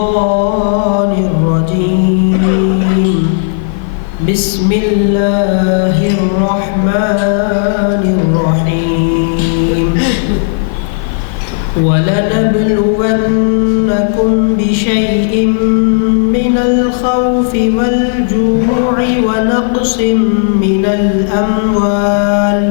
الشيطان الرجيم. بسم الله الرحمن الرحيم. ولنبلونكم بشيء من الخوف والجوع ونقص من الأموال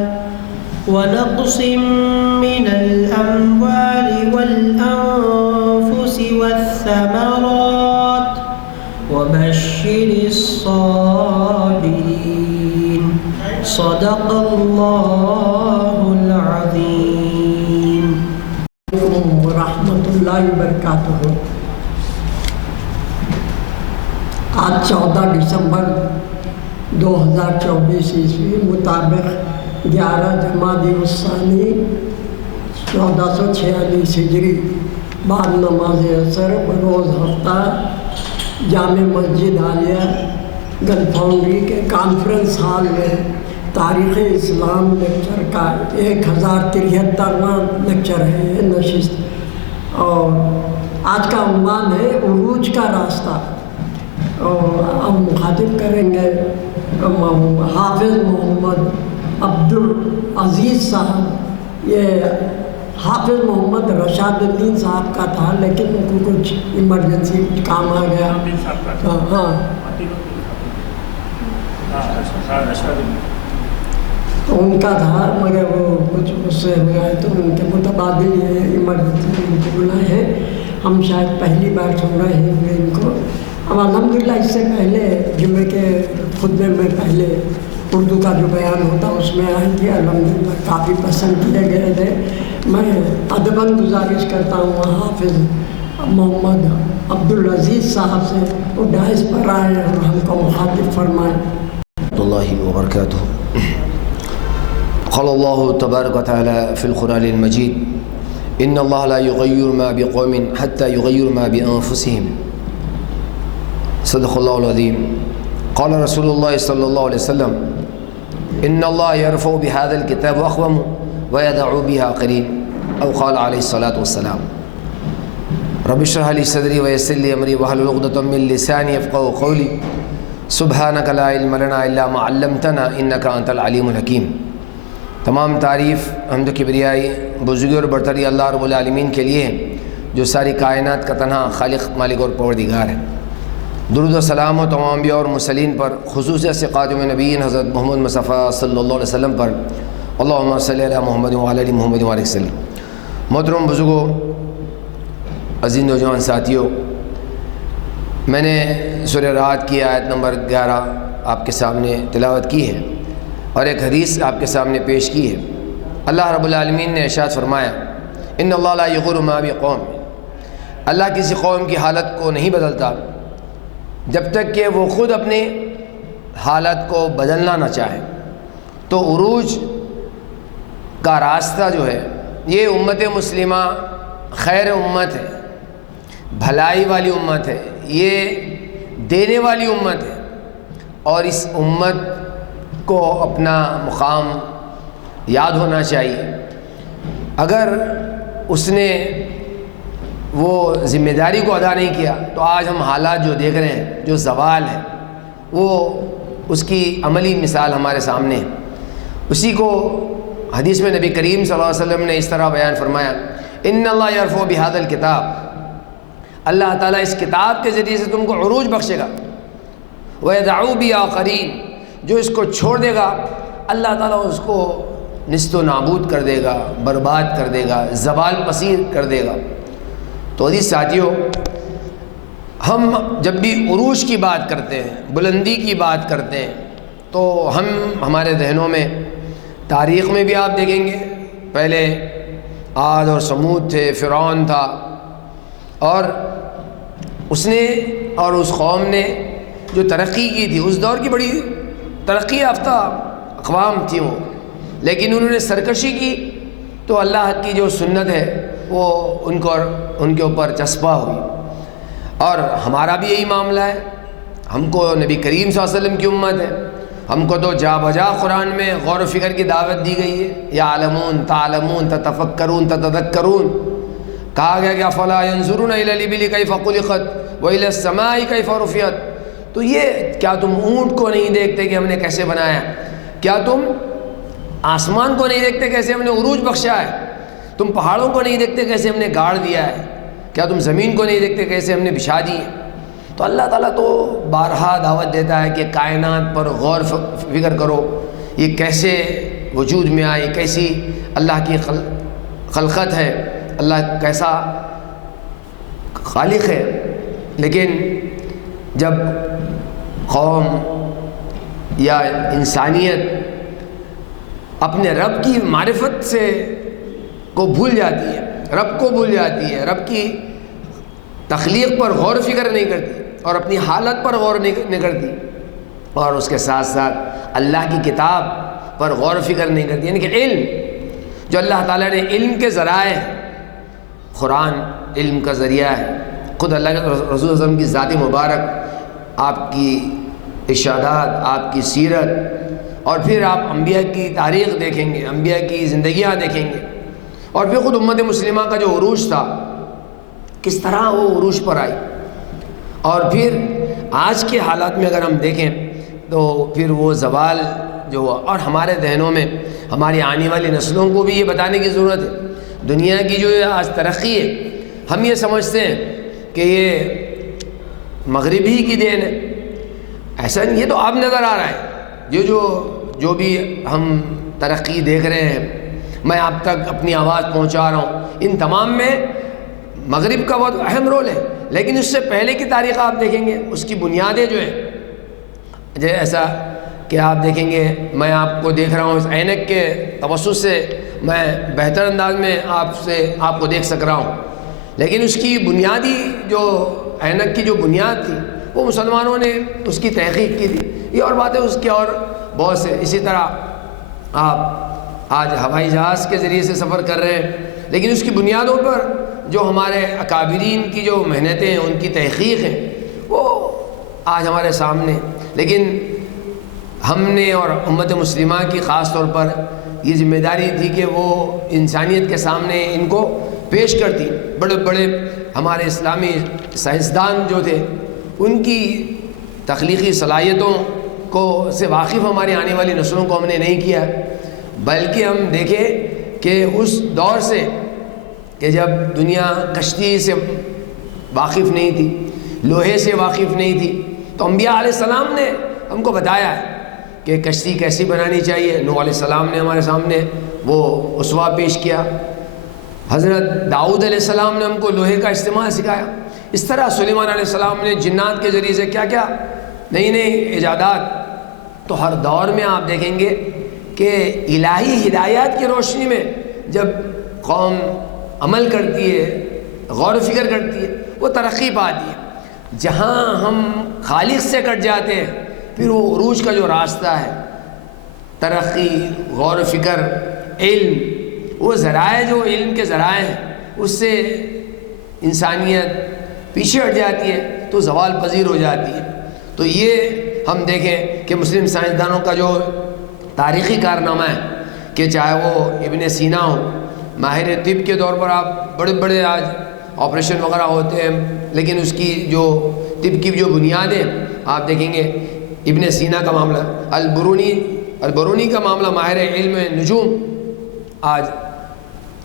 والأنفس والثمرات وبشر الصابرين. صدق الله العظيم. ورحمۃ اللہ وبرکاتہ. آج 14 دسمبر 2024 عیسوی مطابق 11 جمادی الثانی 1446 ہجری بعد نماز عصر بروز ہفتہ جامع مسجد عالیہ گن فاؤنڈری کے کانفرنس ہال میں تاریخ اسلام لیکچر کا 1073واں لیکچر ہے یہ نشست. اور آج کا عنوان ہے عروج کا راستہ. اور ہم مخاطب کریں گے حافظ محمد عبدالعزیز صاحب. یہ حافظ محمد رشاد الدین صاحب کا تھا لیکن ان کو کچھ ایمرجنسی کچھ کام آ گیا. ہاں تو ان کا تھا مگر وہ کچھ اس سے ہو گیا تو ان کے متبادل یہ ایمرجنسی ان کو بلائے ہیں. ہم شاید پہلی بار سن رہے ہیں ان کو. اب الحمدللہ اس سے پہلے جمعے کے خطبے میں پہلے اردو کا جو بیان ہوتا اس میں آئی تھی. الحمدللہ کافی پسند کیے گئے تھے. میں ادباً گزارش کرتا ہوں حافظ محمد عبدالعزیز صاحب سے وہ ڈائس پر آئے اور ہم کو مخاطب فرمائیں. اللہ وبرکاتہ. قال اللہ تبارک و تعالی فی القرآن المجید ان اللہ لا یغیر ما بقوم حتی یغیر ما بانفسهم. صدق اللہ العظیم. قال رسول اللہ صلی اللہ علیہ وسلم ان اللہ یرفع بهذا الكتاب اقوام ويدع بها قليل او قال علیہ الصلاۃ والسلام. رب اشرح لي صدری ويسر لي امری واحلل عقدۃ من لسانی یفقهوا قولی. سبحانک لا علم لنا الا ما علمتنا انک انت العلیم الحکیم. تمام تعریف حمد و کبریائی بزرگی اور برتری اللہ رب العالمین کے لیے جو ساری کائنات کا تنہا خالق مالک اور پروردگار ہے. درود و سلام و تمام انبیاء اور مرسلین پر خصوصیت سے خاتم نبیین حضرت محمد مصطفیٰ صلی اللہ علیہ وسلم پر اللہم صلی علی محمد وعلی آل محمد وبارک وسلم. محترم بزرگوں، عزیز نوجوان ساتھیوں، میں نے سورہ رعد کی آیت نمبر 11 آپ کے سامنے تلاوت کی ہے اور ایک حدیث آپ کے سامنے پیش کی ہے. اللہ رب العالمین نے ارشاد فرمایا ان اللہ لا یغیر ما بقوم. اللہ کسی قوم کی حالت کو نہیں بدلتا جب تک کہ وہ خود اپنی حالت کو بدلنا نہ چاہے. تو عروج کا راستہ جو ہے یہ امت مسلمہ خیر امت ہے، بھلائی والی امت ہے، یہ دینے والی امت ہے. اور اس امت کو اپنا مقام یاد ہونا چاہیے. اگر اس نے وہ ذمہ داری کو ادا نہیں کیا تو آج ہم حالات جو دیکھ رہے ہیں، جو زوال ہے، وہ اس کی عملی مثال ہمارے سامنے ہے. اسی کو حدیث میں نبی کریم صلی اللہ علیہ وسلم نے اس طرح بیان فرمایا ان اللہ یرفع بہذا الکتاب. اللہ تعالیٰ اس کتاب کے ذریعے سے تم کو عروج بخشے گا. وَيَدْعُ بِآخَرِينَ. جو اس کو چھوڑ دے گا اللہ تعالیٰ اس کو نست و نابود کر دے گا، برباد کر دے گا، زوال پذیر کر دے گا. تو عزیز ساتھیوں، ہم جب بھی عروج کی بات کرتے ہیں، بلندی کی بات کرتے ہیں، تو ہمارے ذہنوں میں تاریخ میں بھی آپ دیکھیں گے پہلے عاد اور سمود تھے، فرعون تھا، اور اس نے اور اس قوم نے جو ترقی کی تھی، اس دور کی بڑی ترقی یافتہ اقوام تھی وہ، لیکن انہوں نے سرکشی کی تو اللہ کی جو سنت ہے وہ ان کے اوپر چسپاں ہوئی. اور ہمارا بھی یہی معاملہ ہے. ہم کو نبی کریم صلی اللہ علیہ وسلم کی امت ہے، ہم کو تو جا بجا قرآن میں غور و فکر کی دعوت دی گئی ہے. یعلمون، تعلمون، تتفکرون، تتذکرون. کہا گیا کہ افلا ینظرون الی الابل کیف خلقت والی السماء کیف رفعت، تو یہ کیا تم اونٹ کو نہیں دیکھتے کہ ہم نے کیسے بنایا ہے؟ کیا تم آسمان کو نہیں دیکھتے کیسے ہم نے عروج بخشا ہے؟ تم پہاڑوں کو نہیں دیکھتے کیسے ہم نے گاڑ دیا ہے؟ کیا تم زمین کو نہیں دیکھتے کیسے ہم نے بچھا دی ہے؟ تو اللہ تعالیٰ تو بارہا دعوت دیتا ہے کہ کائنات پر غور فکر کرو، یہ کیسے وجود میں آئی، کیسی اللہ کی خلقت ہے، اللہ کیسا خالق ہے۔ لیکن جب قوم یا انسانیت اپنے رب کی معرفت سے کو بھول جاتی ہے، رب کو بھول جاتی ہے، رب کی تخلیق پر غور و فکر نہیں کرتی اور اپنی حالت پر غور نہیں کرتی، اور اس کے ساتھ ساتھ اللہ کی کتاب پر غور و فکر نہیں کرتی، یعنی کہ علم جو اللہ تعالیٰ نے علم کے ذرائع، قرآن علم کا ذریعہ ہے، خود اللہ کے رسول صلی اللہ علیہ وسلم کی ذات مبارک، آپ کی ارشادات، آپ کی سیرت، اور پھر آپ انبیاء کی تاریخ دیکھیں گے، انبیاء کی زندگیاں دیکھیں گے، اور پھر خود امت مسلمہ کا جو عروج تھا کس طرح وہ عروج پر آئی، اور پھر آج کے حالات میں اگر ہم دیکھیں تو پھر وہ زوال جو ہوا، اور ہمارے ذہنوں میں ہماری آنے والی نسلوں کو بھی یہ بتانے کی ضرورت ہے، دنیا کی جو آج ترقی ہے ہم یہ سمجھتے ہیں کہ یہ مغربی کی دین ہے، ایسا نہیں، یہ تو اب نظر آ رہا ہے، یہ جو بھی ہم ترقی دیکھ رہے ہیں، میں آپ تک اپنی آواز پہنچا رہا ہوں، ان تمام میں مغرب کا بہت اہم رول ہے، لیکن اس سے پہلے کی تاریخ آپ دیکھیں گے، اس کی بنیادیں جو ہیں، ایسا کہ آپ دیکھیں گے، میں آپ کو دیکھ رہا ہوں اس عینک کے توسط سے، میں بہتر انداز میں آپ کو دیکھ سک رہا ہوں، لیکن اس کی بنیادی جو عینک کی جو بنیاد تھی وہ مسلمانوں نے اس کی تحقیق کی تھی، یہ اور باتیں اس کے اور بہت سے، اسی طرح آپ آج ہوائی جہاز کے ذریعے سے سفر کر رہے ہیں، لیکن اس کی بنیادوں پر جو ہمارے اکابرین کی جو محنتیں ہیں، ان کی تحقیق ہیں، وہ آج ہمارے سامنے، لیکن ہم نے اور امت مسلمہ کی خاص طور پر یہ ذمہ داری تھی کہ وہ انسانیت کے سامنے ان کو پیش کرتی، بڑے بڑے ہمارے اسلامی سائنسدان جو تھے ان کی تخلیقی صلاحیتوں کو سے واقف ہماری آنے والی نسلوں کو ہم نے نہیں کیا، بلکہ ہم دیکھیں کہ اس دور سے کہ جب دنیا کشتی سے واقف نہیں تھی، لوہے سے واقف نہیں تھی، تو انبیاء علیہ السلام نے ہم کو بتایا ہے کہ کشتی کیسی بنانی چاہیے، نوح علیہ السلام نے ہمارے سامنے وہ اسوہ پیش کیا، حضرت داؤد علیہ السلام نے ہم کو لوہے کا استعمال سکھایا، اس طرح سلیمان علیہ السلام نے جنات کے ذریعے سے کیا کیا نئی نئی ایجادات۔ تو ہر دور میں آپ دیکھیں گے کہ الہی ہدایات کی روشنی میں جب قوم عمل کرتی ہے، غور و فکر کرتی ہے، وہ ترقی پاتی ہے۔ جہاں ہم خالق سے کٹ جاتے ہیں پھر وہ عروج کا جو راستہ ہے، ترقی، غور و فکر، علم، وہ ذرائع جو علم کے ذرائع ہیں اس سے انسانیت پیچھے ہٹ جاتی ہے تو زوال پذیر ہو جاتی ہے۔ تو یہ ہم دیکھیں کہ مسلم سائنسدانوں کا جو تاریخی کارنامہ ہے کہ چاہے وہ ابن سینا ہو، ماہر طب کے طور پر آپ بڑے بڑے آج آپریشن وغیرہ ہوتے ہیں، لیکن اس کی جو طب کی جو بنیادیں آپ دیکھیں گے، ابن سینا کا معاملہ، البرونی کا معاملہ، ماہر علم نجوم، آج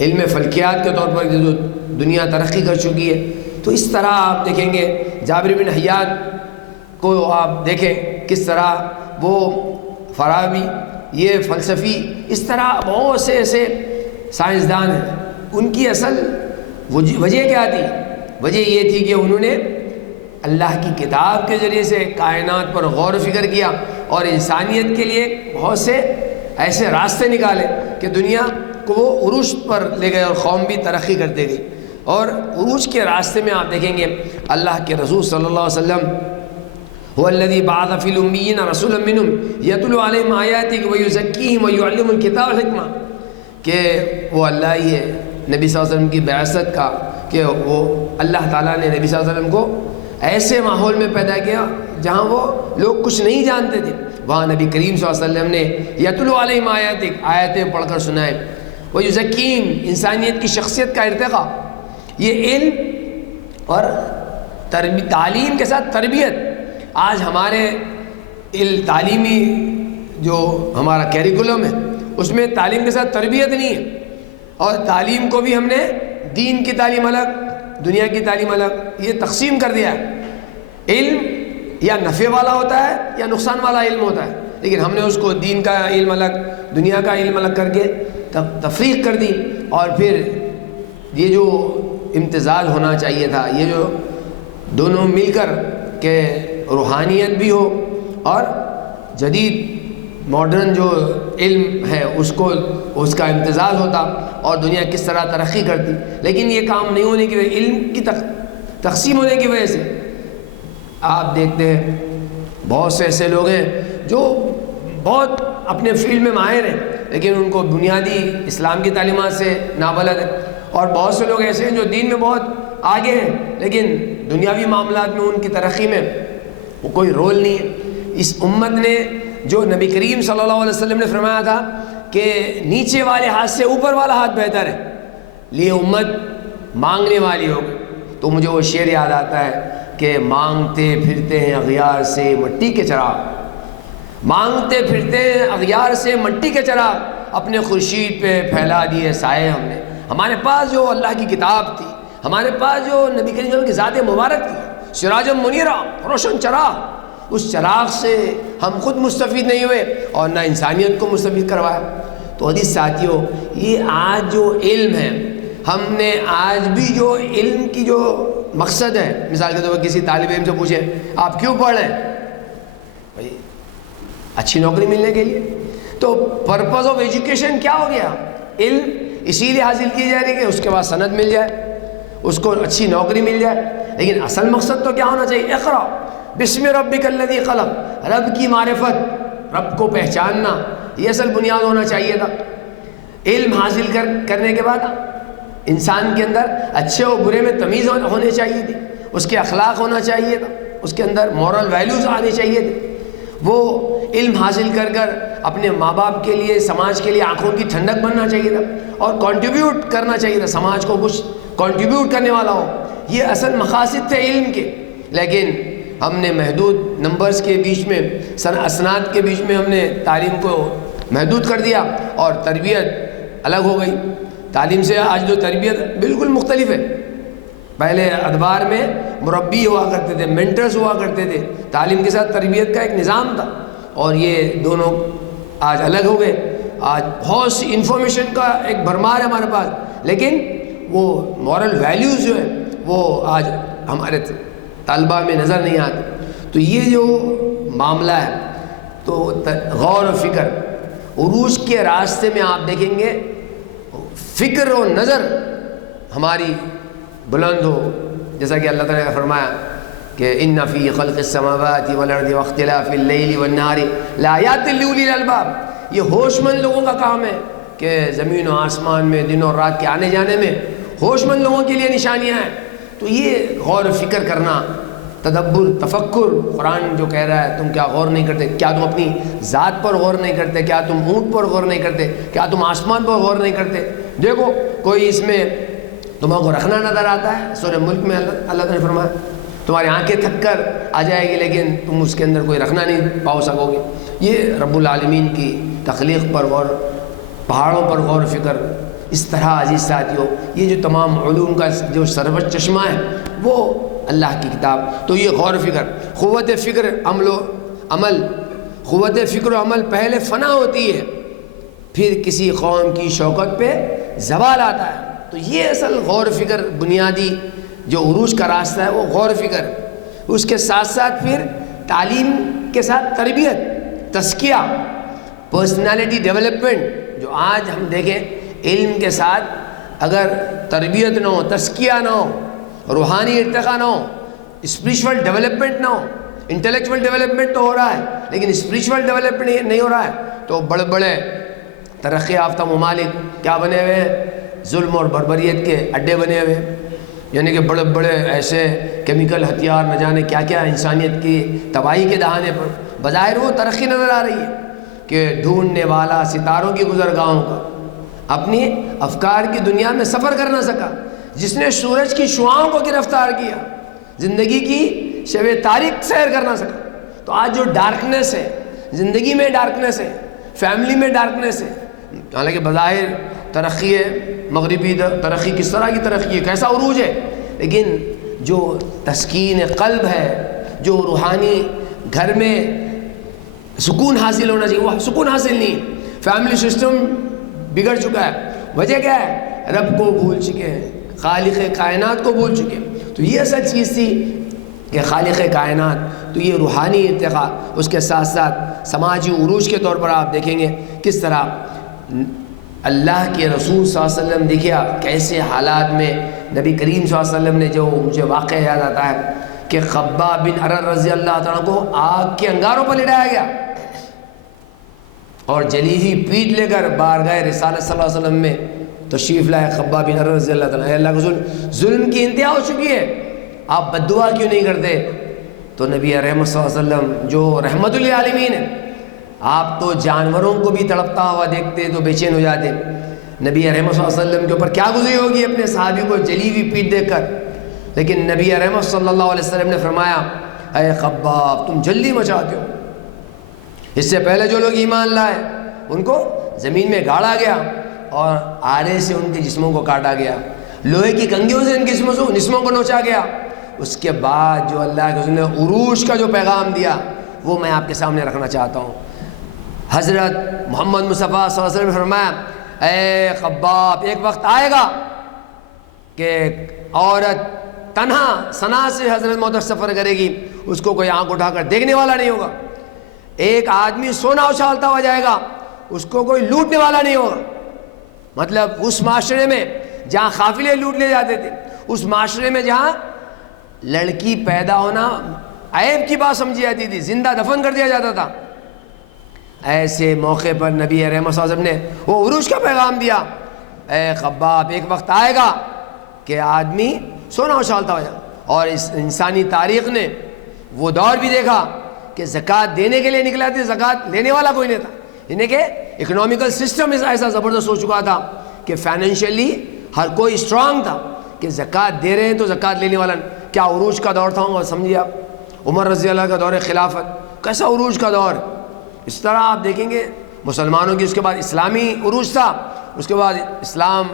علم فلکیات کے طور پر جو دنیا ترقی کر چکی ہے۔ تو اس طرح آپ دیکھیں گے جابر بن حیان کو آپ دیکھیں کس طرح وہ فارابی، یہ فلسفی، اس طرح بہت سے ایسے سائنسدان ہیں، ان کی اصل وجہ کیا تھی؟ وجہ یہ تھی کہ انہوں نے اللہ کی کتاب کے ذریعے سے کائنات پر غور و فکر کیا اور انسانیت کے لیے بہت سے ایسے راستے نکالے کہ دنیا کو وہ عروج پر لے گئے اور قوم بھی ترقی کرتے گئی۔ اور عروج کے راستے میں آپ دیکھیں گے اللہ کے رسول صلی اللہ علیہ وسلم هو الذي بعث في الأميين رسولا منهم يتلو عليهم آياته ويزكيهم ويعلمهم الكتاب والحكمة، کہ وہ اللہ ہی ہے نبی صلی اللہ علیہ وسلم کی بعثت کا، کہ وہ اللہ تعالیٰ نے نبی صلی اللہ علیہ وسلم کو ایسے ماحول میں پیدا کیا جہاں وہ لوگ کچھ نہیں جانتے تھے، وہاں نبی کریم صلی اللہ علیہ وسلم نے یتلو علیہم آیاتک، آیتیں پڑھ کر سنائے، ویزکیہم، انسانیت کی شخصیت کا ارتقاء، یہ علم اور تعلیم کے ساتھ تربیت. آج ہمارے تعلیمی جو ہمارا کیریکولم ہے اس میں تعلیم کے ساتھ تربیت نہیں ہے، اور تعلیم کو بھی ہم نے دین کی تعلیم الگ، دنیا کی تعلیم الگ یہ تقسیم کر دیا ہے. علم یا نفع والا ہوتا ہے یا نقصان والا علم ہوتا ہے، لیکن ہم نے اس کو دین کا علم الگ، دنیا کا علم الگ کر کے تفریق کر دی. اور پھر یہ جو امتزاج ہونا چاہیے تھا، یہ جو دونوں مل کر کہ روحانیت بھی ہو اور جدید ماڈرن جو علم ہے اس کا امتزاج ہوتا اور دنیا کس طرح ترقی کرتی، لیکن یہ کام نہیں ہونے کی وجہ، علم کی تقسیم ہونے کی وجہ سے آپ دیکھتے ہیں بہت سے ایسے لوگ ہیں جو بہت اپنے فیلڈ میں ماہر ہیں لیکن ان کو بنیادی اسلام کی تعلیمات سے نابلد ہے، اور بہت سے لوگ ایسے ہیں جو دین میں بہت آگے ہیں لیکن دنیاوی معاملات میں ان کی ترقی میں وہ کوئی رول نہیں ہے. اس امت نے جو نبی کریم صلی اللہ علیہ وسلم نے فرمایا تھا کہ نیچے والے ہاتھ سے اوپر والا ہاتھ بہتر ہے، لیے امت مانگنے والی ہو گئی. تو مجھے وہ شعر یاد آتا ہے کہ مانگتے پھرتے ہیں اغیار سے مٹی کے چراغ، مانگتے پھرتے ہیں اغیار سے مٹی کے چراغ، اپنے خورشید پہ پھیلا دیے سائے ہم نے. ہمارے پاس جو اللہ کی کتاب تھی، ہمارے پاس جو نبی کریم صلی اللہ علیہ وسلم کی ذات مبارک تھی، سراجم منیرہ، روشن چراغ، اس چراغ سے ہم خود مستفید نہیں ہوئے اور نہ انسانیت کو مستفید کروایا. تو عزیز ساتھیوں، یہ آج جو علم ہے، ہم نے آج بھی جو علم کی جو مقصد ہے، مثال کے طور پر کسی طالب علم سے پوچھیں آپ کیوں پڑھ رہے ہیں، بھائی اچھی نوکری ملنے کے لیے. تو پرپز آف ایجوکیشن کیا ہو گیا؟ علم اسی لیے حاصل کی جا رہی ہے کہ اس کے بعد سند مل جائے، اس کو اچھی نوکری مل جائے. لیکن اصل مقصد تو کیا ہونا چاہیے؟ اقرا بسم ربک الذی خلق، رب کی معرفت، رب کو پہچاننا، یہ اصل بنیاد ہونا چاہیے تھا. علم حاصل کرنے کے بعد انسان کے اندر اچھے و برے میں تمیز ہونے چاہیے تھی، اس کے اخلاق ہونا چاہیے تھا، اس کے اندر مورل ویلیوز آنے چاہیے تھے. وہ علم حاصل کر اپنے ماں باپ کے لیے، سماج کے لیے آنکھوں کی ٹھنڈک بننا چاہیے تھا اور کنٹریبیوٹ کرنا چاہیے تھا، سماج کو کچھ کنٹریبیوٹ کرنے والا ہو. یہ اصل مقاصد تھے علم کے. لیکن ہم نے محدود نمبرز کے بیچ میں، اسناد کے بیچ میں ہم نے تعلیم کو محدود کر دیا اور تربیت الگ ہو گئی. تعلیم سے آج جو تربیت بالکل مختلف ہے. پہلے ادوار میں مربی ہوا کرتے تھے، مینٹرز ہوا کرتے تھے، تعلیم کے ساتھ تربیت کا ایک نظام تھا، اور یہ دونوں آج الگ ہو گئے. آج بہت سی انفارمیشن کا ایک بھرمار ہے ہمارے پاس، لیکن وہ مورل ویلیوز جو ہے وہ آج ہمارے طلبہ میں نظر نہیں آتے. تو یہ جو معاملہ ہے، تو غور و فکر، عروج کے راستے میں آپ دیکھیں گے فکر و نظر ہماری بلند ہو، جیسا کہ اللہ تعالیٰ نے فرمایا کہ ان فی خلق السماوات والارض واختلاف اللیل والنہار لآیات لأولی الالباب. یہ ہوش مند لوگوں کا کام ہے کہ زمین و آسمان میں دن اور رات کے آنے جانے میں ہوش مند لوگوں کے لیے نشانیاں ہیں. تو یہ غور و فکر کرنا، تدبر، تفکر، قرآن جو کہہ رہا ہے تم کیا غور نہیں کرتے؟ کیا تم اپنی ذات پر غور نہیں کرتے؟ کیا تم اونٹ پر غور نہیں کرتے؟ کیا تم آسمان پر غور نہیں کرتے؟ دیکھو کوئی اس میں تمہیں کو رکھنا نظر آتا ہے. سورہ ملک میں اللہ تعالیٰ نے فرمایا تمہاری آنکھیں تھک کر آ جائے گی لیکن تم اس کے اندر کوئی رکھنا نہیں پاؤ سکو گے. یہ رب العالمین کی تخلیق پر غور، پہاڑوں پر غور و فکر. اس طرح عزیز ساتھیوں یہ جو تمام علوم کا جو سربت چشمہ ہے وہ اللہ کی کتاب. تو یہ غور و فکر، قوت فکر، قوت فکر و عمل پہلے فنا ہوتی ہے، پھر کسی قوم کی شوکت پہ زوال آتا ہے. تو یہ اصل غور و فکر، بنیادی جو عروج کا راستہ ہے وہ غور و فکر. اس کے ساتھ ساتھ پھر تعلیم کے ساتھ تربیت، تزکیہ، پرسنالٹی ڈیولپمنٹ. جو آج ہم دیکھیں علم کے ساتھ اگر تربیت نہ ہو، تزکیہ نہ ہو، روحانی ارتقاء نہ ہو، اسپریچول ڈیولپمنٹ نہ ہو، انٹلیکچول ڈیولپمنٹ تو ہو رہا ہے لیکن اسپریچول ڈیولپمنٹ نہیں ہو رہا ہے، تو بڑے بڑے ترقی یافتہ ممالک کیا بنے ہوئے ہیں؟ ظلم اور بربریت کے اڈے بنے ہوئے ہیں. یعنی کہ بڑے بڑے ایسے کیمیکل ہتھیار، نہ جانے کیا کیا انسانیت کی تباہی کے دہانے پر. بظاہر وہ ترقی نظر آ رہی ہے کہ ڈھونڈنے والا ستاروں کی گزرگاہوں کا اپنی افکار کی دنیا میں سفر کر نہ سکا، جس نے سورج کی شعاؤں کو گرفتار کیا، زندگی کی شب تاریک سیر کرنا سکا. تو آج جو ڈارکنیس ہے، زندگی میں ڈارکنیس ہے، فیملی میں ڈارکنیس ہے، حالانکہ بظاہر ترقی ہے، مغربی ترقی، کس طرح کی ترقی ہے، کیسا عروج ہے، لیکن جو تسکین قلب ہے، جو روحانی گھر میں سکون حاصل ہونا چاہیے، وہ سکون حاصل نہیں. فیملی سسٹم بگڑ چکا ہے. وجہ کیا ہے؟ رب کو بھول چکے ہیں، خالق کائنات کو بھول چکے ہیں. تو یہ اصل چیز تھی کہ خالق کائنات. تو یہ روحانی ارتقاء، اس کے ساتھ ساتھ سماجی عروج کے طور پر آپ دیکھیں گے کس طرح اللہ کے رسول صلی اللہ علیہ وسلم، دیکھیے آپ کیسے حالات میں نبی کریم صلی اللہ علیہ وسلم نے، جو مجھے واقعہ یاد آتا ہے کہ خباب بن ارر رضی اللہ تعالیٰ کو آگ کے انگاروں پر لٹایا گیا اور جلی ہوئی پیٹ لے کر بارگاہ رسالت صلی اللہ علیہ وسلم میں تشریف لائے. خباب بن ارر رضی اللہ تعالیٰ، اے اللہ کے رسول، ظلم کی انتہا ہو چکی ہے، آپ بد دعا کیوں نہیں کرتے؟ تو نبی رحمت صلی اللہ علیہ وسلم جو رحمت للعالمین ہے، آپ تو جانوروں کو بھی تڑپتا ہوا دیکھتے تو بے چین ہو جاتے. نبی رحمت صلی اللہ علیہ وسلم کے اوپر کیا گزری ہوگی اپنے صحابی کو جلی ہوئی پیٹ دیکھ کر. لیکن نبی رحمت صلی اللہ علیہ وسلم نے فرمایا، اے خباب تم جلدی مچاتے ہو. اس سے پہلے جو لوگ ایمان لائے ان کو زمین میں گاڑا گیا اور آرے سے ان کے جسموں کو کاٹا گیا، لوہے کی کنگھیوں سے ان کے جسموں کو نوچا گیا. اس کے بعد جو اللہ کے رسول نے عروج کا جو پیغام دیا وہ میں آپ کے سامنے رکھنا چاہتا ہوں. حضرت محمد مصطفیٰ صلی اللہ علیہ وسلم نے فرمایا، اے خباب ایک وقت آئے گا کہ عورت تنہا صنعاء سے حضرت موت سفر کرے گی، اس کو کوئی آنکھ اٹھا کر دیکھنے والا نہیں ہوگا. ایک آدمی سونا اچھالتا ہوا جائے گا، اس کو کوئی لوٹنے والا نہیں ہوگا. مطلب اس معاشرے میں جہاں قافلے لوٹ لے جاتے تھے، اس معاشرے میں جہاں لڑکی پیدا ہونا عیب کی بات سمجھی جاتی تھی، زندہ دفن کر دیا جاتا تھا، ایسے موقع پر نبی رحمت صلی اللہ علیہ وسلم نے وہ عروج کا پیغام دیا، اے خباب ایک وقت آئے گا کہ آدمی سونا اچھالتا ہو جائے. اور اس انسانی تاریخ نے وہ دور بھی دیکھا کہ زکوٰۃ دینے کے لیے نکلا تھا، زکوٰۃ لینے والا کوئی نہیں تھا. یعنی کہ اکنامیکل سسٹم ایسا زبردست ہو چکا تھا کہ فائنینشلی ہر کوئی اسٹرانگ تھا کہ زکوٰۃ دے رہے ہیں تو زکوٰۃ لینے والا نہیں. کیا عروج کا دور تھا اور سمجھیے آپ عمر رضی اللہ کا دور خلافت، کیسا عروج کا دور. اس طرح آپ دیکھیں گے مسلمانوں کی، اس کے بعد اسلامی عروج تھا، اس کے بعد اسلام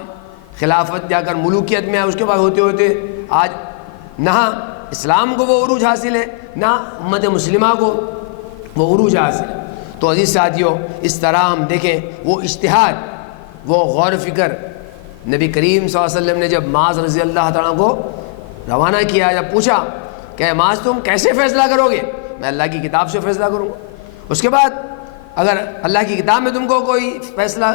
خلافت جا کر ملوکیت میں آیا، اس کے بعد ہوتے ہوتے آج نہ اسلام کو وہ عروج حاصل ہے نہ امت مسلمہ کو وہ عروج حاصل ہے. تو عزیز ساتھیوں، اس طرح ہم دیکھیں وہ اجتہاد، وہ غور و فکر. نبی کریم صلی اللہ علیہ وسلم نے جب معاذ رضی اللہ تعالیٰ کو روانہ کیا، جب پوچھا کہ معاذ تم کیسے فیصلہ کرو گے؟ میں اللہ کی کتاب سے فیصلہ کروں گا. اس کے بعد اگر اللہ کی کتاب میں تم کو کوئی فیصلہ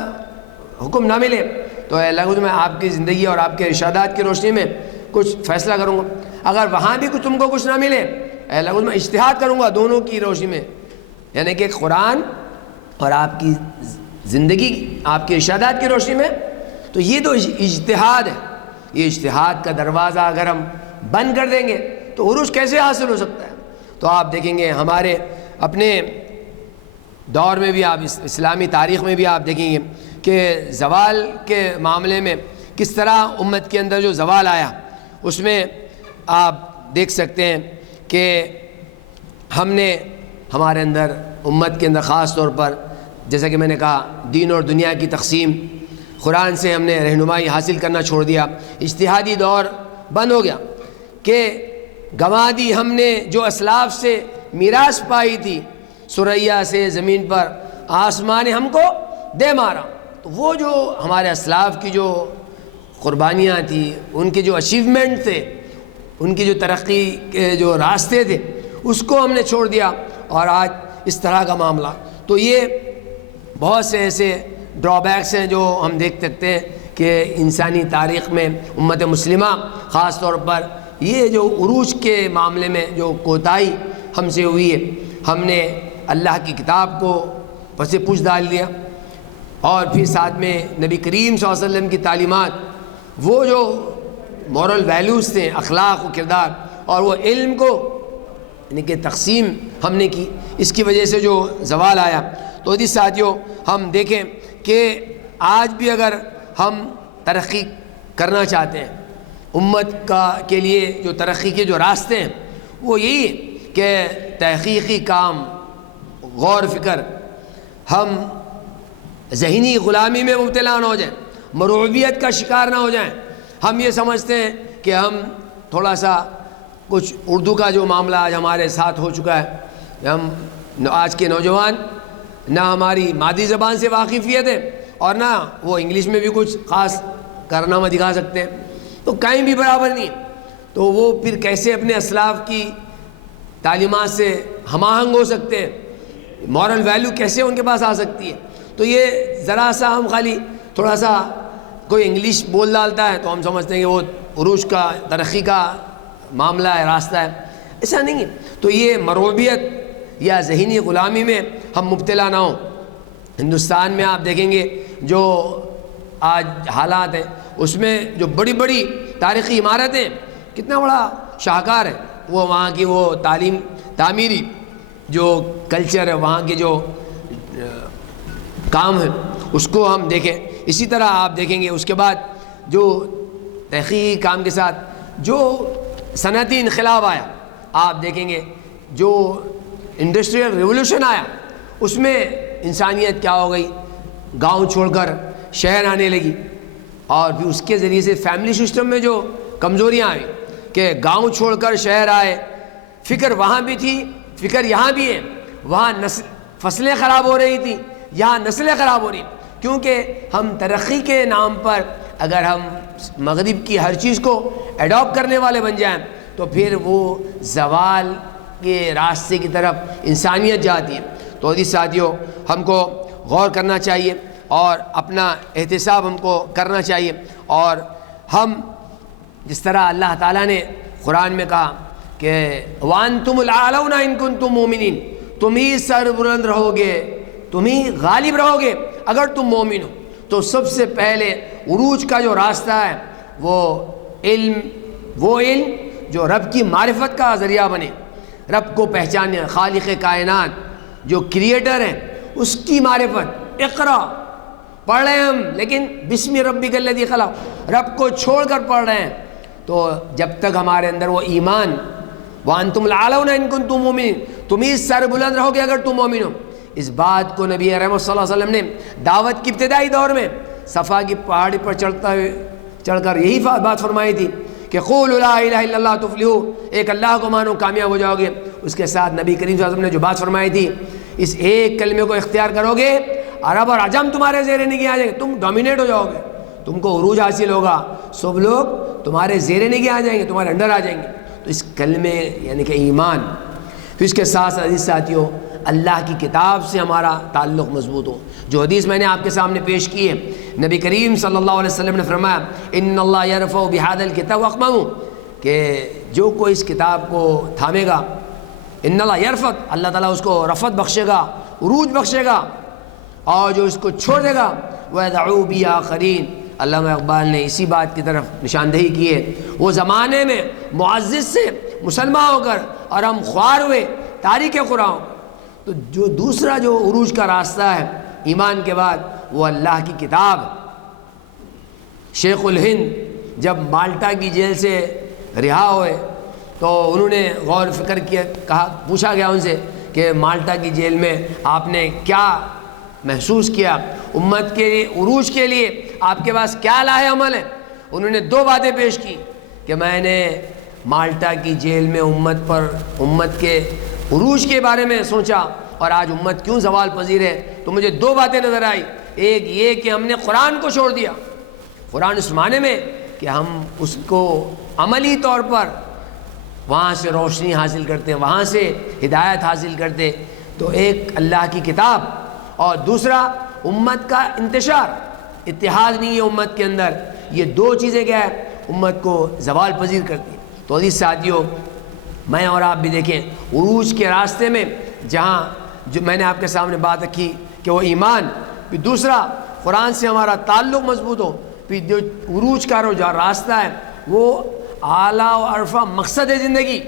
حکم نہ ملے تو اے اللہ میں آپ کی زندگی اور آپ کے ارشادات کی روشنی میں کچھ فیصلہ کروں گا. اگر وہاں بھی تم کو کچھ نہ ملے اے اللہ میں اجتہاد کروں گا دونوں کی روشنی میں، یعنی کہ قرآن اور آپ کی زندگی آپ کے ارشادات کی روشنی میں. تو یہ تو اجتہاد ہے. یہ اجتہاد کا دروازہ اگر ہم بند کر دیں گے تو عروج کیسے حاصل ہو سکتا ہے؟ تو آپ دیکھیں گے ہمارے اپنے دور میں بھی، آپ اسلامی تاریخ میں بھی آپ دیکھیں گے کہ زوال کے معاملے میں کس طرح امت کے اندر جو زوال آیا، اس میں آپ دیکھ سکتے ہیں کہ ہم نے ہمارے اندر امت کے اندر خاص طور پر جیسا کہ میں نے کہا دین اور دنیا کی تقسیم، قرآن سے ہم نے رہنمائی حاصل کرنا چھوڑ دیا، اجتہادی دور بند ہو گیا کہ گنوا دی ہم نے جو اسلاف سے میراث پائی تھی، ثریا سے زمین پر آسمان ہم کو دے مارا. تو وہ جو ہمارے اسلاف کی جو قربانیاں تھیں، ان کے جو اچیومنٹ تھے، ان کی جو ترقی کے جو راستے تھے، اس کو ہم نے چھوڑ دیا اور آج اس طرح کا معاملہ. تو یہ بہت سے ایسے ڈرا بیکس ہیں جو ہم دیکھ سکتے ہیں کہ انسانی تاریخ میں امت مسلمہ خاص طور پر یہ جو عروج کے معاملے میں جو کوتاہی ہم سے ہوئی ہے، ہم نے اللہ کی کتاب کو پس پوچھ ڈال دیا اور پھر ساتھ میں نبی کریم صلی اللہ علیہ وسلم کی تعلیمات، وہ جو مورل ویلیوز تھے، اخلاق و کردار، اور وہ علم کو یعنی کہ تقسیم ہم نے کی، اس کی وجہ سے جو زوال آیا. تو جی ساتھیوں، ہم دیکھیں کہ آج بھی اگر ہم ترقی کرنا چاہتے ہیں، امت کے لیے جو ترقی کے جو راستے ہیں وہ یہی ہے کہ تحقیقی کام، غور فکر، ہم ذہنی غلامی میں مبتلا نہ ہو جائیں، مرعوبیت کا شکار نہ ہو جائیں۔ ہم یہ سمجھتے ہیں کہ ہم تھوڑا سا کچھ اردو کا جو معاملہ آج ہمارے ساتھ ہو چکا ہے، ہم آج کے نوجوان نہ ہماری مادری زبان سے واقفیت ہے اور نہ وہ انگلش میں بھی کچھ خاص کارنامہ دکھا سکتے ہیں، تو کہیں بھی برابر نہیں، تو وہ پھر کیسے اپنے اسلاف کی تعلیمات سے ہم آہنگ ہو سکتے ہیں، مورل ویلیو کیسے ان کے پاس آ سکتی ہے؟ تو یہ ذرا سا ہم خالی تھوڑا سا کوئی انگلش بول ڈالتا ہے تو ہم سمجھتے ہیں کہ وہ عروج کا، ترقی کا معاملہ ہے، راستہ ہے، ایسا نہیں ہے۔ تو یہ مرعوبیت یا ذہنی غلامی میں ہم مبتلا نہ ہوں۔ ہندوستان میں آپ دیکھیں گے جو آج حالات ہیں، اس میں جو بڑی بڑی تاریخی عمارتیں، کتنا بڑا شاہکار ہے وہ وہاں کی وہ تعمیری جو کلچر ہے، وہاں کے جو کام ہے، اس کو ہم دیکھیں۔ اسی طرح آپ دیکھیں گے اس کے بعد جو تحقیقی کام کے ساتھ جو صنعتی انقلاب آیا، آپ دیکھیں گے جو انڈسٹریل ریولوشن آیا، اس میں انسانیت کیا ہو گئی، گاؤں چھوڑ کر شہر آنے لگی، اور پھر اس کے ذریعے سے فیملی سسٹم میں جو کمزوریاں آئیں کہ گاؤں چھوڑ کر شہر آئے، فکر وہاں بھی تھی، فکر یہاں بھی ہے، وہاں فصلیں خراب ہو رہی تھیں، یہاں نسلیں خراب ہو رہی، کیونکہ ہم ترقی کے نام پر اگر ہم مغرب کی ہر چیز کو ایڈاپٹ کرنے والے بن جائیں تو پھر وہ زوال کے راستے کی طرف انسانیت جاتی ہے۔ تو عزیز ساتھیوں، ہم کو غور کرنا چاہیے اور اپنا احتساب ہم کو کرنا چاہیے، اور ہم جس طرح اللہ تعالیٰ نے قرآن میں کہا کہ وَأَنْتُمُ الْأَعْلَوْنَ إِن كُنتُم مُؤْمِنِينَ، تم ہی سر بلند رہو گے، تم ہی غالب رہو گے اگر تم مومن ہو۔ تو سب سے پہلے عروج کا جو راستہ ہے وہ علم جو رب کی معرفت کا ذریعہ بنے، رب کو پہچانے، خالق کائنات جو کریٹر ہیں اس کی معرفت۔ اقرا پڑھ رہے ہیں ہم، لیکن بسم ربک الذی خلق، رب کو چھوڑ کر پڑھ رہے ہیں، تو جب تک ہمارے اندر وہ ایمان وَأَنْتُمُ الْأَعْلَوْنَ إِن كُنتُم مُؤْمِنِينَ، تم ہی سر بلند رہو گے اگر تم مومن ہو۔ اس بات کو نبی رحمت صلی اللہ علیہ وسلم نے دعوت کی ابتدائی دور میں صفا کی پہاڑی پر چڑھ کر یہی بات فرمائی تھی کہ قولوا لا الہ الا اللہ تفلحوا، ایک اللہ کو مانو کامیاب ہو جاؤ گے۔ اس کے ساتھ نبی کریم صلی اللہ علیہ وسلم نے جو بات فرمائی تھی، اس ایک کلمے کو اختیار کرو گے عرب اور عجم تمہارے زیر نگہ آ جائیں گے، تم ڈومینیٹ ہو جاؤ گے، تم کو عروج حاصل ہوگا، سب لوگ تمہارے زیر نگہ آ جائیں گے، تمہارے انڈر آ جائیں گے۔ تو اس کلمے یعنی کہ ایمان، پھر اس کے ساتھ عزیز ساتھیوں اللہ کی کتاب سے ہمارا تعلق مضبوط ہو۔ جو حدیث میں نے آپ کے سامنے پیش کی ہے، نبی کریم صلی اللہ علیہ وسلم نے فرمایا ان اللہ یرفع بہذا الکتاب اقوام، کہ جو کوئی اس کتاب کو تھامے گا، ان اللہ یرفع، اللہ تعالیٰ اس کو رفعت بخشے گا، عروج بخشے گا، اور جو اس کو چھوڑ دے گا وَيَدْعُو بِهِ آخَرِينَ، علامہ اقبال نے اسی بات کی طرف نشاندہی کی ہے۔ وہ زمانے میں معزز سے مسلمان ہو کر اور ہم خوار ہوئے تاریک قرآن، تو جو دوسرا جو عروج کا راستہ ہے ایمان کے بعد وہ اللہ کی کتاب۔ شیخ الہند جب مالٹا کی جیل سے رہا ہوئے تو انہوں نے غور فکر کیا، پوچھا گیا ان سے کہ مالٹا کی جیل میں آپ نے کیا محسوس کیا، امت کے عروج کے لیے آپ کے پاس کیا لاہ عمل ہے؟ انہوں نے دو باتیں پیش کی کہ میں نے مالٹا کی جیل میں امت کے عروج کے بارے میں سوچا، اور آج امت کیوں زوال پذیر ہے، تو مجھے دو باتیں نظر آئی۔ ایک یہ کہ ہم نے قرآن کو چھوڑ دیا، قرآن اس معنی میں کہ ہم اس کو عملی طور پر وہاں سے روشنی حاصل کرتے، وہاں سے ہدایت حاصل کرتے، تو ایک اللہ کی کتاب، اور دوسرا امت کا انتشار، اتحاد نہیں ہے امت کے اندر، یہ دو چیزیں کیا ہے امت کو زوال پذیر کرتی ہیں۔ تو عزیز ساتھیوں، میں اور آپ بھی دیکھیں عروج کے راستے میں جہاں جو میں نے آپ کے سامنے بات رکھی کہ وہ ایمان، پھر دوسرا قرآن سے ہمارا تعلق مضبوط ہو، پھر جو عروج کا جو راستہ ہے وہ اعلیٰ و عرفہ مقصد ہے زندگی۔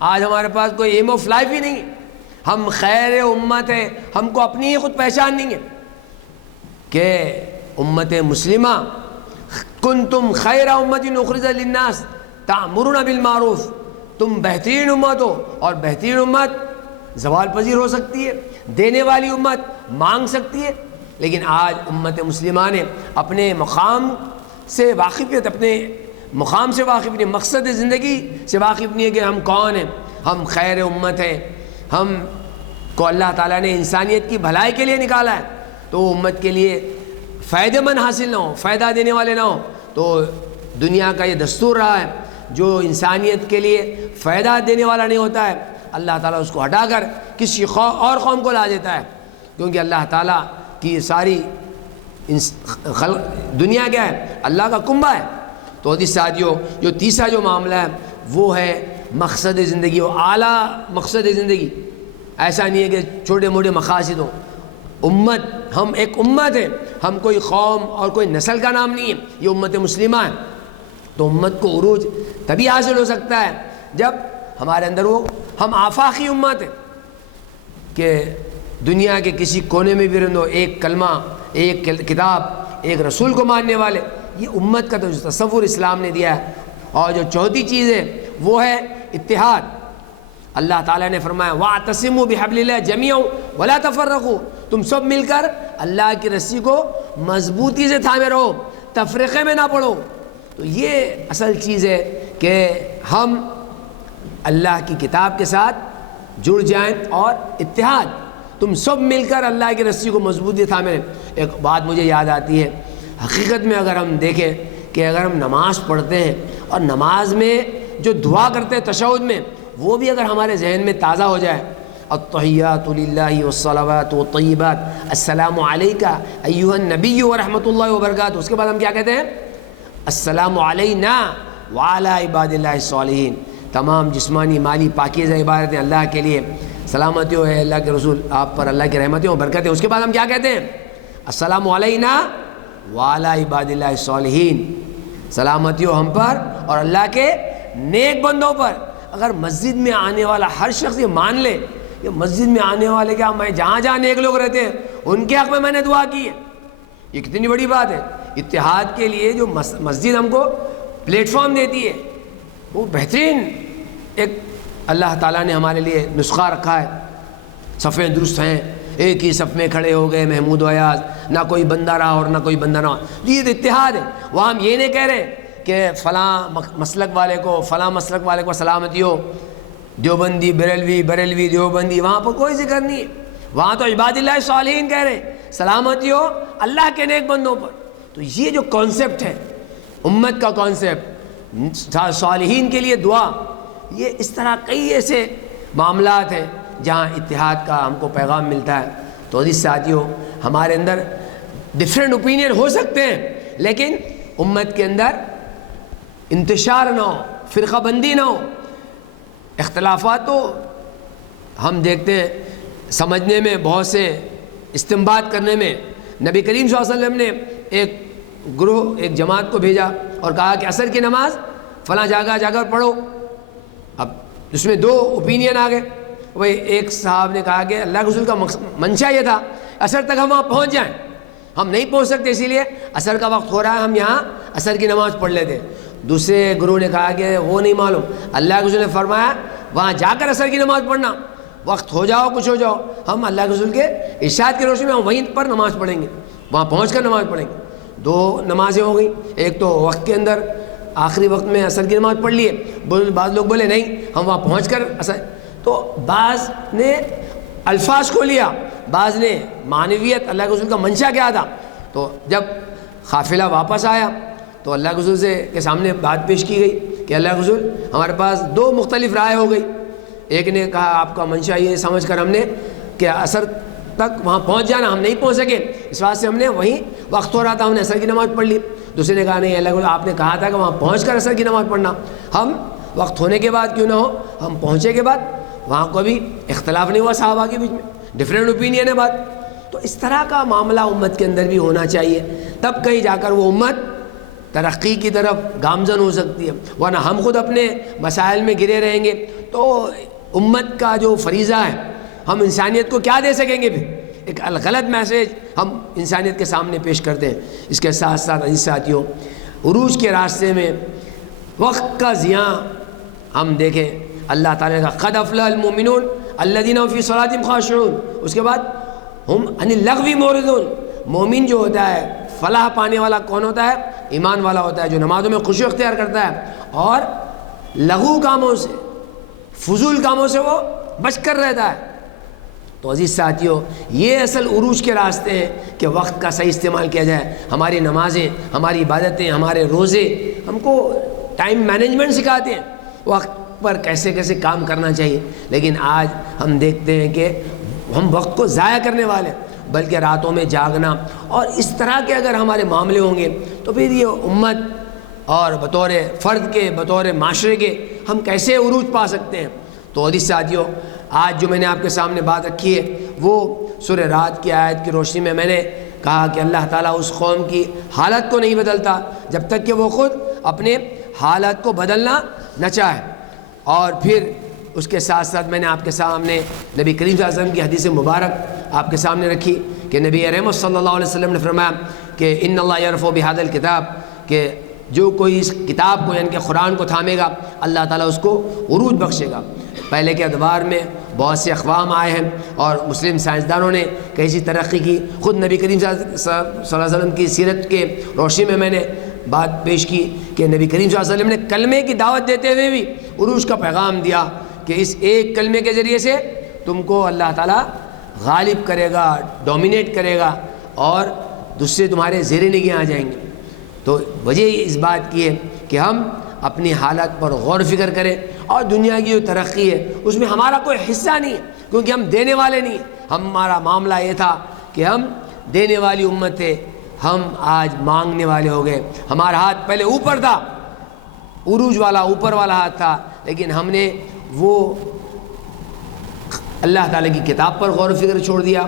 آج ہمارے پاس کوئی ایم آف لائف ہی نہیں ہے، ہم خیر امت ہے، ہم کو اپنی ہی خود پہچان نہیں ہے کہ امت مسلمہ کنتم خیر امت اخرجت للناس تأمرون بالمعروف، تم بہترین امت ہو، اور بہترین امت زوال پذیر ہو سکتی ہے، دینے والی امت مانگ سکتی ہے، لیکن آج امت مسلمہ نے اپنے مقام سے واقفیت، اپنے مقام سے واقف نہیں، مقصد زندگی سے واقف نہیں ہے کہ ہم کون ہیں، ہم خیر امت ہیں، ہم کو اللہ تعالیٰ نے انسانیت کی بھلائی کے لیے نکالا ہے، تو امت کے لیے فائدہ مند حاصل نہ ہو، فائدہ دینے والے نہ ہوں، تو دنیا کا یہ دستور رہا ہے، جو انسانیت کے لیے فائدہ دینے والا نہیں ہوتا ہے اللہ تعالیٰ اس کو ہٹا کر کسی اور قوم کو لا دیتا ہے، کیونکہ اللہ تعالیٰ کی ساری دنیا کیا ہے، اللہ کا کنبہ ہے۔ تو حدیث ساتھیوں، جو تیسرا جو معاملہ ہے وہ ہے مقصد زندگی، وہ اعلیٰ مقصد زندگی، ایسا نہیں ہے کہ چھوٹے موٹے مقاصد ہوں۔ امت، ہم ایک امت ہے، ہم کوئی قوم اور کوئی نسل کا نام نہیں ہے، یہ امت مسلمہ ہے۔ تو امت کو عروج تبھی حاصل ہو سکتا ہے جب ہمارے اندر وہ، ہم آفاقی امت ہیں کہ دنیا کے کسی کونے میں بھی رہو، ایک کلمہ، ایک کتاب، ایک رسول کو ماننے والے، یہ امت کا تو تصور اسلام نے دیا ہے۔ اور جو چوتھی چیز ہے وہ ہے اتحاد۔ اللہ تعالیٰ نے فرمایا وَاعْتَصِمُوا بِحَبْلِ اللَّهِ جَمِيعًا وَلَا تَفَرَّقُوا، تم سب مل کر اللہ کی رسی کو مضبوطی سے تھامے رہو، تفرقے میں نہ پڑو۔ تو یہ اصل چیز ہے کہ ہم اللہ کی کتاب کے ساتھ جڑ جائیں، اور اتحاد، تم سب مل کر اللہ کی رسی کو مضبوطی تھامے رہیں۔ ایک بات مجھے یاد آتی ہے، حقیقت میں اگر ہم دیکھیں کہ اگر ہم نماز پڑھتے ہیں اور نماز میں جو دعا کرتے ہیں تشہد میں، وہ بھی اگر ہمارے ذہن میں تازہ ہو جائے، التحیات للہ والصلوات والطیبات السلام علیکہ ایھا النبی ورحمۃ اللہ وبرکاتہ، اس کے بعد ہم کیا کہتے ہیں؟ السلام علینا وعلی عباد اللہ الصالحین، تمام جسمانی مالی پاکیزہ عبادتیں اللہ کے لیے، سلامتی ہو ہے اللہ کے رسول آپ پر، اللہ کی رحمتیں ہوں، برکتیں۔ اس کے بعد ہم کیا کہتے ہیں؟ السلام علینا وعلی عباد اللہ الصالحین، سلامتی ہو ہم پر اور اللہ کے نیک بندوں پر۔ اگر مسجد میں آنے والا ہر شخص یہ مان لے کہ مسجد میں آنے والے کیا، میں جہاں جہاں نیک لوگ رہتے ہیں ان کے حق میں نے دعا کی ہے، یہ کتنی بڑی بات ہے۔ اتحاد کے لیے جو مسجد ہم کو پلیٹ فارم دیتی ہے، وہ بہترین ایک اللہ تعالیٰ نے ہمارے لیے نسخہ رکھا ہے۔ صفیں درست ہیں، ایک ہی صف میں کھڑے ہو گئے محمود و ایاز، نہ کوئی بندہ رہا اور نہ کوئی بندہ نہ ہوا، یہ تو اتحاد ہے۔ وہاں ہم یہ نہیں کہہ رہے کہ فلاں مسلک والے کو، فلاں مسلک والے کو سلامتی ہو، دیوبندی بریلوی دیوبندی، وہاں پر کوئی ذکر نہیں ہے، وہاں تو عباد اللہ صالحین کہہ رہے سلامتی ہو اللہ کے نیک بندوں پر۔ تو یہ جو کانسیپٹ ہے امت کا کانسیپٹ، صالحین کے لیے دعا، یہ اس طرح کئی ایسے معاملات ہیں جہاں اتحاد کا ہم کو پیغام ملتا ہے۔ تو حدیث ساتھیوں، ہمارے اندر ڈفرینٹ اوپینین ہو سکتے ہیں، لیکن امت کے اندر انتشار نہ ہو، فرقہ بندی نہ ہو۔ اختلافات تو ہم دیکھتے ہیں، سمجھنے میں بہت سے، استنباط کرنے میں، نبی کریم صلی اللہ علیہ وسلم نے ایک گروہ، ایک جماعت کو بھیجا اور کہا کہ عصر کی نماز فلاں جگہ جا کر پڑھو۔ اب اس میں دو اوپینین آ گئے، وہ ایک صاحب نے کہا کہ اللہ کے رسول کا منشا یہ تھا عصر تک ہم وہاں پہنچ جائیں، ہم نہیں پہنچ سکتے، اسی لیے عصر کا وقت ہو رہا ہے، ہم یہاں عصر کی نماز پڑھ لیتے۔ دوسرے گروہ نے کہا کہ وہ نہیں معلوم، اللہ کے رسول نے فرمایا وہاں جا کر عصر کی نماز پڑھنا، وقت ہو جاؤ کچھ ہو جاؤ، ہم اللہ کے رسول کے ارشاد کی روشنی میں ہم وہیں پر نماز پڑھیں گے، وہاں پہنچ کر نماز پڑھیں گے۔ دو نمازیں ہو گئیں، ایک تو وقت کے اندر آخری وقت میں عصر کی نماز پڑھ لیے، بعض لوگ بولے نہیں ہم وہاں پہنچ کر عصر، تو بعض نے الفاظ کو لیا، بعض نے معنویت، اللہ کے رسول کا منشا کیا تھا۔ تو جب قافلہ واپس آیا تو اللہ کے رسول کے سامنے بات پیش کی گئی کہ اللہ کے رسول ہمارے پاس دو مختلف رائے ہو گئی، ایک نے کہا آپ کا منشا یہ سمجھ کر ہم نے کہ عصر تک وہاں پہنچ جانا، ہم نہیں پہنچ سکے، اس واسطے سے ہم نے وہیں وقت ہو رہا تھا ہم نے عصر کی نماز پڑھ لی۔ دوسرے نے کہا نہیں اللہ کے رسول آپ نے کہا تھا کہ وہاں پہنچ کر عصر کی نماز پڑھنا، ہم وقت ہونے کے بعد کیوں نہ ہو، ہم پہنچے کے بعد وہاں کو بھی اختلاف نہیں ہوا صحابہ کے بیچ میں، ڈفرینٹ اوپینین ہے بات۔ تو اس طرح کا معاملہ امت کے اندر بھی ہونا چاہیے، تب کہیں جا کر وہ امت ترقی کی طرف گامزن ہو سکتی ہے، ورنہ ہم خود اپنے مسائل میں گرے رہیں گے تو امت کا جو فریضہ ہے ہم انسانیت کو کیا دے سکیں گے؟ پھر ایک غلط میسیج ہم انسانیت کے سامنے پیش کرتے ہیں۔ اس کے ساتھ ساتھ عزیز ساتھیوں، عروج کے راستے میں وقت کا ضیاع ہم دیکھیں، اللہ تعالیٰ کا قد افلح المؤمنون الذین هم فی صلاتہم خاشعون، اس کے بعد ہم عن اللغو معرضون۔ مومن جو ہوتا ہے، فلاح پانے والا کون ہوتا ہے؟ ایمان والا ہوتا ہے، جو نمازوں میں خشوع اختیار کرتا ہے اور لغو کاموں سے، فضول کاموں سے وہ بچ کر رہتا ہے۔ تو عزیز ساتھیوں، یہ اصل عروج کے راستے ہیں کہ وقت کا صحیح استعمال کیا جائے۔ ہماری نمازیں، ہماری عبادتیں، ہمارے روزے ہم کو ٹائم مینجمنٹ سکھاتے ہیں، وقت پر کیسے کیسے کام کرنا چاہیے۔ لیکن آج ہم دیکھتے ہیں کہ ہم وقت کو ضائع کرنے والے ہیں، بلکہ راتوں میں جاگنا، اور اس طرح کے اگر ہمارے معاملے ہوں گے تو پھر یہ امت اور بطور فرد کے، بطور معاشرے کے ہم کیسے عروج پا سکتے ہیں؟ تو عزیز ساتھیوں، آج جو میں نے آپ کے سامنے بات رکھی ہے وہ سورہ رات کی آیت کی روشنی میں میں نے کہا کہ اللہ تعالیٰ اس قوم کی حالت کو نہیں بدلتا جب تک کہ وہ خود اپنے حالت کو بدلنا نہ چاہے۔ اور پھر اس کے ساتھ ساتھ میں نے آپ کے سامنے نبی کریم صلی اللہ علیہ وسلم کی حدیث مبارک آپ کے سامنے رکھی کہ نبی رحمت صلی اللہ علیہ وسلم نے فرمایا کہ ان اللہ یرفع بہذا الکتاب، کہ جو کوئی اس کتاب کو یعنی کہ قرآن کو تھامے گا اللہ تعالیٰ اس کو عروج بخشے گا۔ پہلے کے ادوار میں بہت سے اقوام آئے ہیں اور مسلم سائنسدانوں نے کیسی ترقی کی۔ خود نبی کریم صلی اللہ علیہ وسلم کی سیرت کے روشنی میں نے بات پیش کی کہ نبی کریم صلی اللہ علیہ وسلم نے کلمے کی دعوت دیتے ہوئے بھی عروج کا پیغام دیا کہ اس ایک کلمے کے ذریعے سے تم کو اللہ تعالیٰ غالب کرے گا، ڈومینیٹ کرے گا، اور دوسرے تمہارے زیر نگہ آ جائیں گے۔ تو وجہ اس بات کی ہے کہ ہم اپنی حالت پر غور و فکر کریں، اور دنیا کی جو ترقی ہے اس میں ہمارا کوئی حصہ نہیں ہے، کیونکہ ہم دینے والے نہیں ہیں۔ ہمارا معاملہ یہ تھا کہ ہم دینے والی امت تھے، ہم آج مانگنے والے ہو گئے۔ ہمارا ہاتھ پہلے اوپر تھا، عروج والا اوپر والا ہاتھ تھا، لیکن ہم نے وہ اللہ تعالیٰ کی کتاب پر غور و فکر چھوڑ دیا،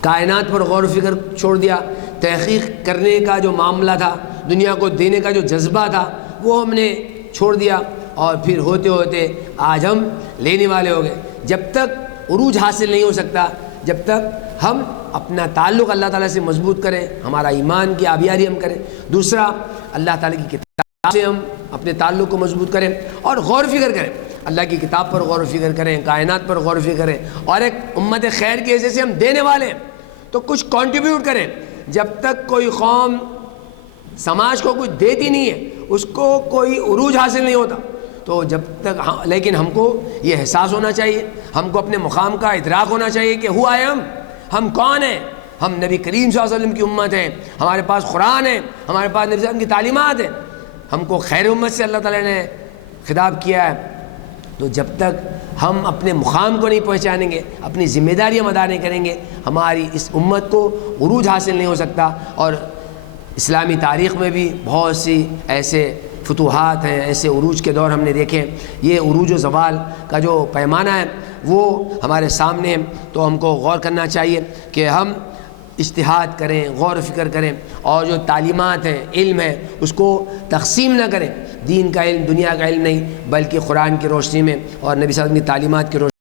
کائنات پر غور و فکر چھوڑ دیا، تحقیق کرنے کا جو معاملہ تھا، دنیا کو دینے کا جو جذبہ تھا وہ ہم نے چھوڑ دیا، اور پھر ہوتے ہوتے آج ہم لینے والے ہو گئے۔ جب تک عروج حاصل نہیں ہو سکتا جب تک ہم اپنا تعلق اللہ تعالیٰ سے مضبوط کریں، ہمارا ایمان کی آبیاری ہم کریں، دوسرا اللہ تعالیٰ کی کتاب سے ہم اپنے تعلق کو مضبوط کریں اور غور و فکر کریں، اللہ کی کتاب پر غور و فکر کریں، کائنات پر غور و فکر کریں، اور ایک امت خیر کی حیثیت سے ہم دینے والے ہیں تو کچھ کنٹریبیوٹ کریں۔ جب تک کوئی قوم سماج کو کچھ دیتی نہیں ہے اس کو کوئی عروج حاصل نہیں ہوتا۔ تو جب تک لیکن ہم کو یہ احساس ہونا چاہیے، ہم کو اپنے مقام کا ادراک ہونا چاہیے کہ ہو آئے ہم کون ہیں؟ ہم نبی کریم صلی اللہ علیہ وسلم کی امت ہیں، ہمارے پاس قرآن ہے، ہمارے پاس نبی صلی اللہ علیہ وسلم کی تعلیمات ہیں، ہم کو خیر امت سے اللہ تعالیٰ نے خطاب کیا ہے۔ تو جب تک ہم اپنے مقام کو نہیں پہچانیں گے، اپنی ذمہ داریاں ادا نہیں کریں گے، ہماری اس امت کو عروج حاصل نہیں ہو سکتا۔ اور اسلامی تاریخ میں بھی بہت سی ایسے فتوحات ہیں، ایسے عروج کے دور ہم نے دیکھے۔ یہ عروج و زوال کا جو پیمانہ ہے وہ ہمارے سامنے ہے، تو ہم کو غور کرنا چاہیے کہ ہم اجتہاد کریں، غور و فکر کریں، اور جو تعلیمات ہیں، علم ہے، اس کو تقسیم نہ کریں۔ دین کا علم دنیا کا علم نہیں، بلکہ قرآن کی روشنی میں اور نبی صلی اللہ علیہ وسلم کی تعلیمات کی روشنی